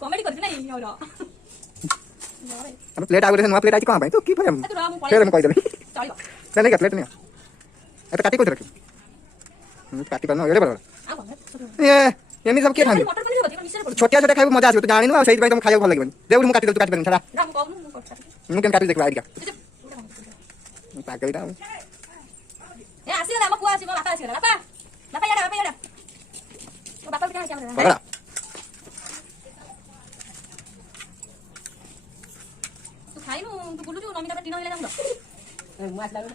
Comedy करछ नै और अब प्लेट आगो नुआ प्लेट आई कहाँ भाई तो की भरम फेर हम कहि देबे चलिबा ले नहीं प्लेट नहीं एटा काटी कोइ रखी काटी पर न एड़े बड़ ये एनी सब के खानी मटर पनि होती मिक्सर छोटिया छोटिया खाइबो मजा आछो तो जानिनु आ सही भाई तुम खाइबो भल लागबनी देउ मु काटी दे तू काटी परनी छड़ा राम कहू मु करछ मु केन काटी देखबा आइडिया पागलटा ए आसीगला म पुआ आसीगला बापा आसीगला बापा बापा याडा तो बापा क्या क्या पकड़ा तू खाइनु तू बुलु जो नमिता टिनो हेले जाम मु आसला बेले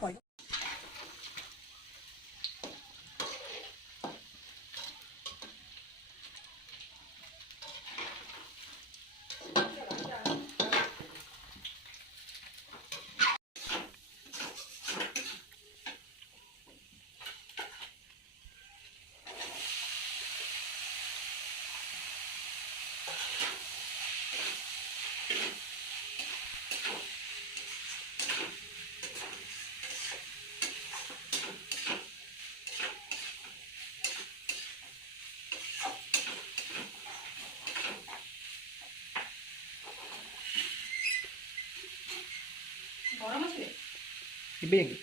गरम अछि बेग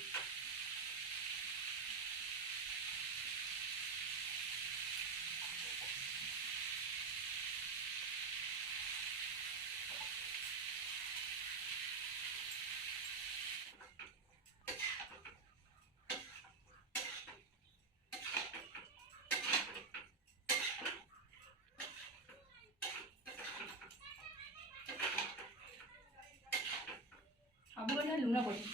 अब गला लुना पड़ी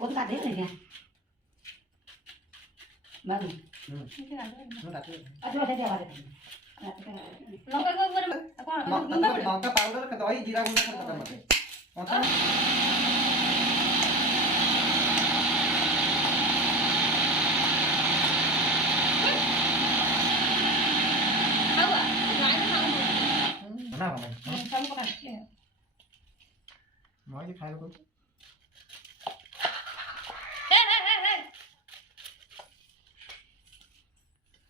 Bốn cả đấy rồi nè. Vâng. nó đặt Cho đây vào đây. Lanka को मरे कौन गुंडा पड़े लंका पाउडर का दही जीरा गुंडा सब खत्म मत कौन खावा लाइन खाऊ ना हमें सब पका के मैं खाए को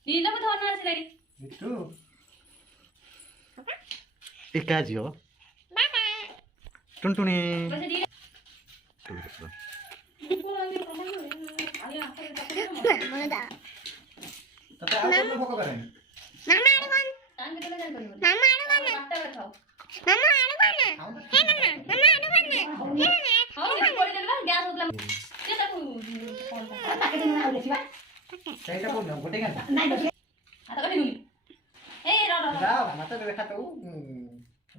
नीला में धोना है रेडी बिट्टू एका जियो बाबा टुनटुनी बस दी तते आउ भोक करे मामा आलू टाइम के चले जाए मामा आलू मट्टा में खाओ मामा आलू बना हे मामा आलू बना हे खाओ ये बोले चलवा गैस उतला ये तक Pakai dengan udah siapa? ସେଇଟା କୋଉ ଗୋଟେ ଘଣ୍ଟା Naik dong. आता कभी नहीं ए रो रो ଯାଅ ମତେ ଦେଖା ତ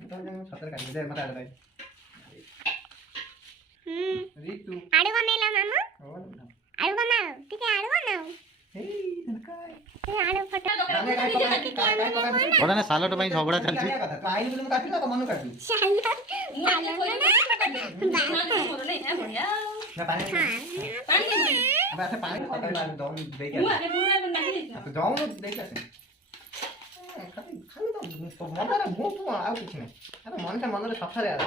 ତ ସତରେ କାଟି ଦେ ମତେ ଆଡେ ରିତୁ आलू बनेला मामा ଓ आलू बनाओ ठीक है आलू बनाओ ହେଇ ସନକାଇ ठीक आलू फटा ଆମେ କାଇ ପକା बोला ना सालट ପାଇଁ ଝଗଡ଼ା ଚାଲିଛି କଥା ତୁ ଆଇଲୁ ବୋଲି ମୁଁ କାଟିଲା ତ ମନୁ କାଟି सालू मुझे कोई नहीं है बढ़िया ନା ପାଣି पानी ଆମେ ଆसे ପାଣି ଖତର ପାଣି ଦମ ଦେଇକି मुझे अरे पूरा में नहीं ଆସ ଦମ ଦେଇକି ଆସେ ଖାଲି ଖାଲି ତ ମନରେ ମୁଁ ତୁ ଆଉ କିଛି ନାହିଁ ଆରେ ମନଟା ମନରେ ସଫାରେ ଆସ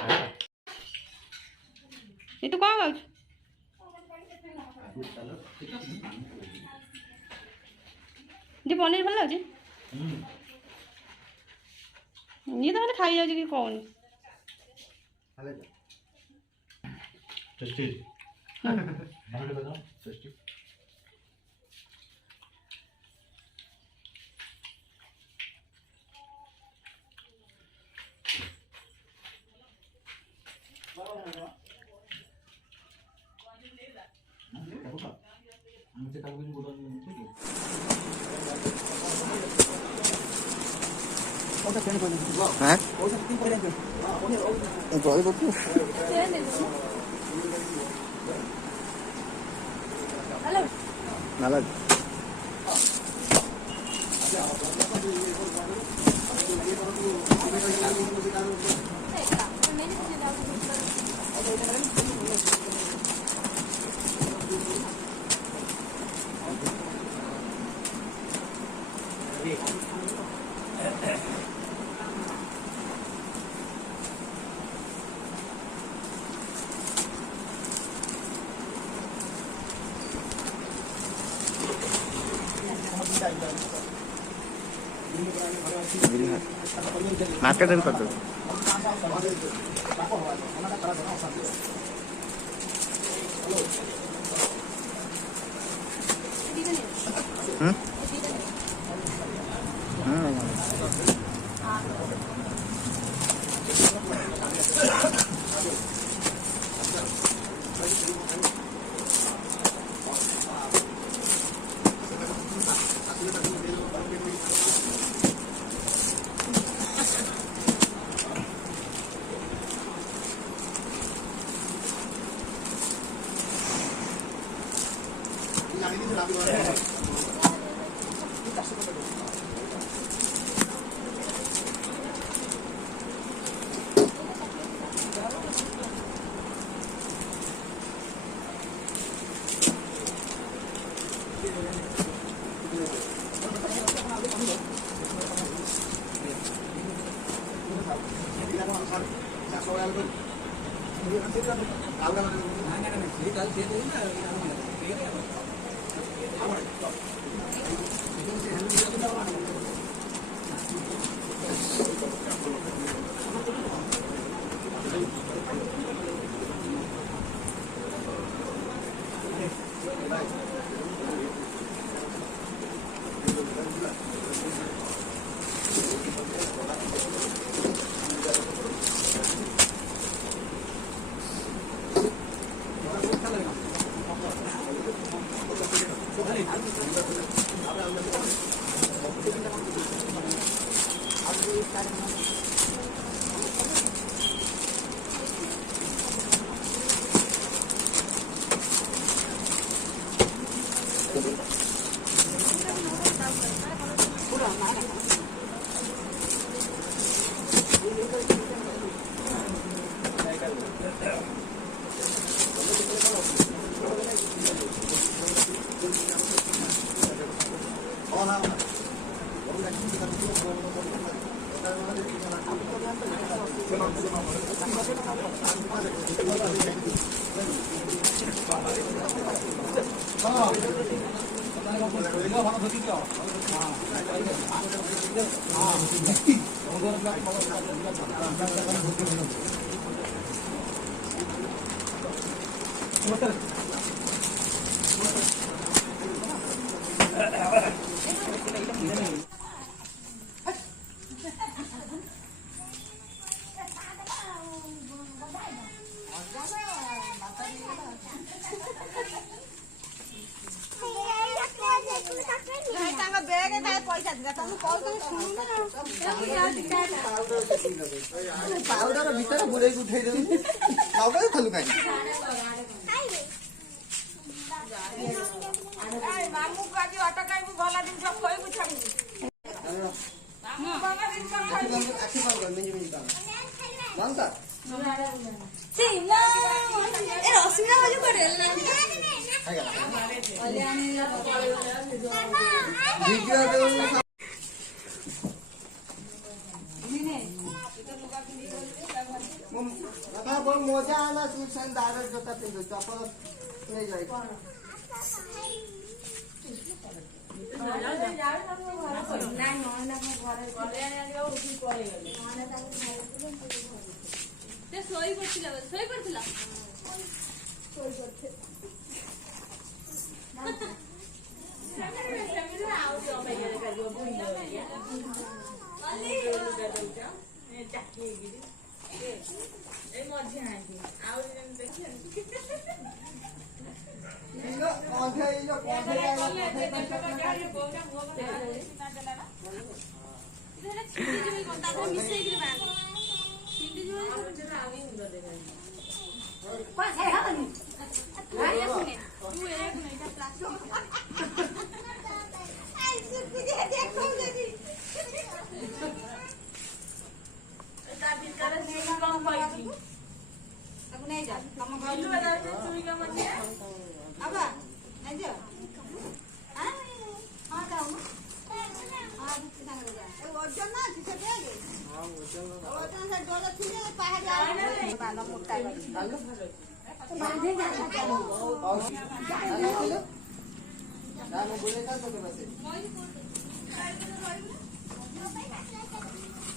ये तो कौन गाउछ जे पनीर भल लाଗୁଛି ये तो खाली खाई जाଉଛି कि कौन टेस्टी हमने बताओ टेस्टी मुझे कल भी बोला ठीक है हैं कोई बकू हेलो नाला ମାର୍କେଟରେ କରିଦେବୁ। ପାଉଡର ଭିତରେ ବୁଲେଇକି ଉଠେଇ ଦେବି ଲଗେଇ ଖୋଲୁ କାହିଁ मजा आना दार जोता पिंधु चपल नहीं जाए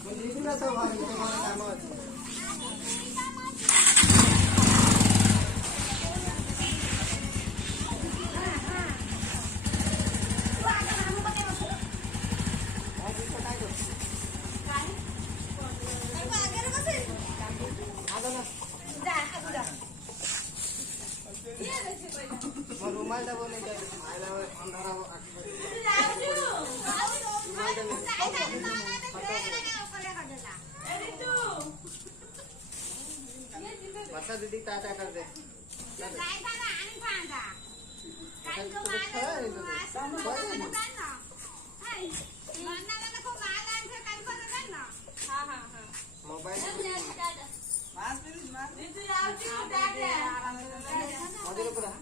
ଯିବି ତ ଭାଇ ମୋର କାମ ଅଛି। रुमाल दबो नहीं आइला अंधारा वर्षा दीदी टाटा कर दे मोबाइल मधुर पूरा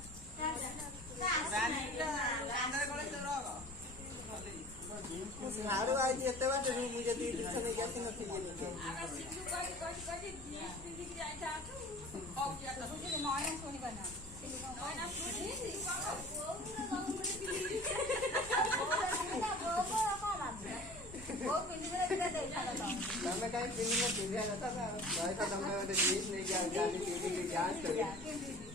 हारू आज एते बात मुझे दी दिस नहीं जाती नथी તમે કઈ ફિલ્મ પીધ્યા નતા ને ભાઈ તો તમને જીત નહીં ગયા જાની પીધી જાંચ કરી